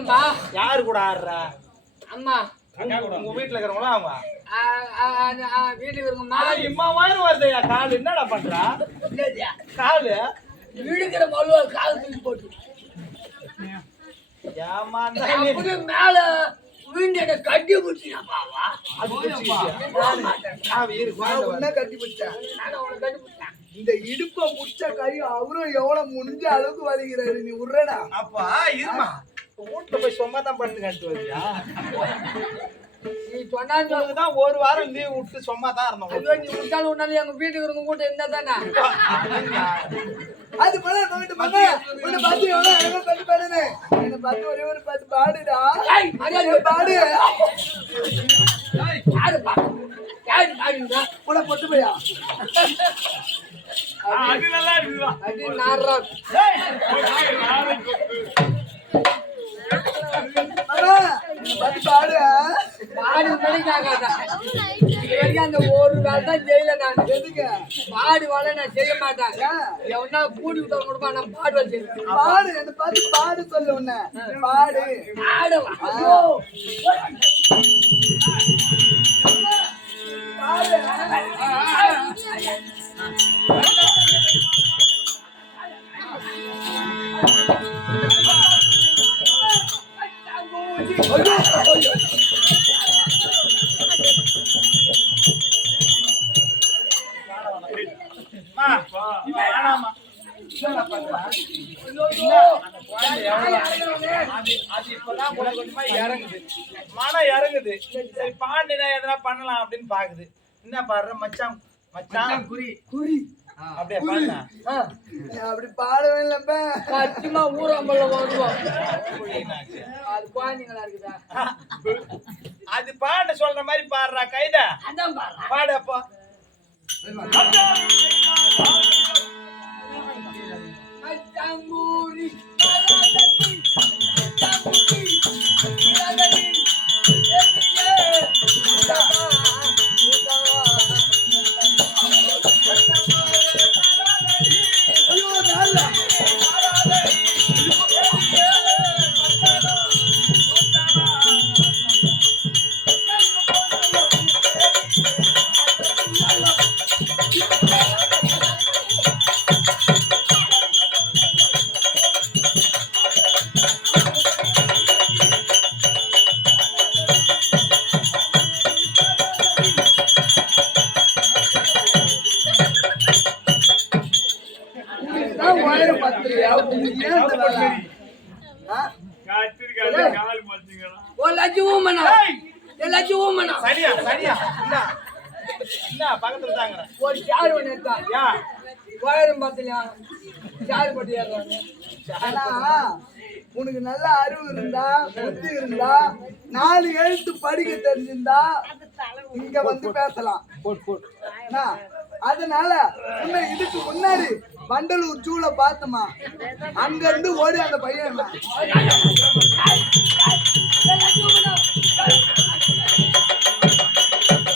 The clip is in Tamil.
ஆமாம்பா. யாரு கூட ஆடுறா? அம்மா உங்க வீட்டுல இருக்கிறவங்களா அவங்க? வீட்டுக்கு இருக்குமா? இம்மா மாதிரி வருதையா கால்? என்னடா பண்றா காலு? இழுக்கிற மழுவ கால் தூக்கி போட்டு ஏமா மேல வீண்ட கட்டி பிடிச்சாப்பாவா? கட்டி பிடிச்சேன். இந்த இடுப்ப புடிச்ச கை அவரும் எவ்வளவு முடிஞ்ச அளவுக்கு வலிக்கிறாரு. நீ விடுறடா. அப்பா இருமா, வீட்டுல போய் சும்மா தான் படுத்து கட்டு வரியா? நீ சொன்னாதான் ஒரு வாரம் லீவ் விட்டு சும்மா தான் இருந்தோம். நீ விட்டாலும் உன்னாலும் எங்க வீட்டுக்கு இருக்க கூட இருந்தா தானே அது போல பார்த்து என்ன பார்த்து ஒரே ஒரு பார்த்து பாடுடா. பாடு யாரு பாடுங்க உன பொட்டு போயா? அது நல்லா இருக்குதா? அது நாரா பாடு பாடு நினைக்காத. அந்த ஒரு வேலை தான் செய்யல. நான் எதுக்கு பாடு வேலை நான் செய்ய மாட்டேன். எவனா கூடி விட்டா கொடுப்பா. நான் பாடு செய்வேன். பாடு என்ன பார்த்து பாடு சொல்லு. உன்ன பாடு பாடு மனம் இறங்குது. சரி பாண்டினா எதனா பண்ணலாம் அப்படின்னு பாக்குது. என்ன பாடுற மச்சான்? மச்சான் குறி குறி அப்படியே பாடுனா அப்படி பாடவே இல்லப்ப. சத்தியமா ஊரம்பல்ல வருவோம். அது குழந்தைங்களா இருக்குதா? அது பாட சொல்ற மாதிரி பாடுறா. கைதா அதான் பாடுறா. பாடு அப்போ. மச்சாங்கூரி சரியா சரியா பக்கத்துல தாங்க ஒரு சார் ஒண்ணு எடுத்தா. கோயிலும் பார்த்துலையா சார் பட்டி ஏறுறாங்க. ஆனா உனக்கு நல்ல அறிவு இருந்தா, புத்தி இருந்தா, 4 எழுத்து படிக்க தெரிஞ்சிருந்தா இங்க வந்து பேசலாம். அதனால உன்னை இதுக்கு முன்னாடி வண்டலூர் ஜூல பார்த்தமா, அங்க இருந்து ஓடி அந்த பையன்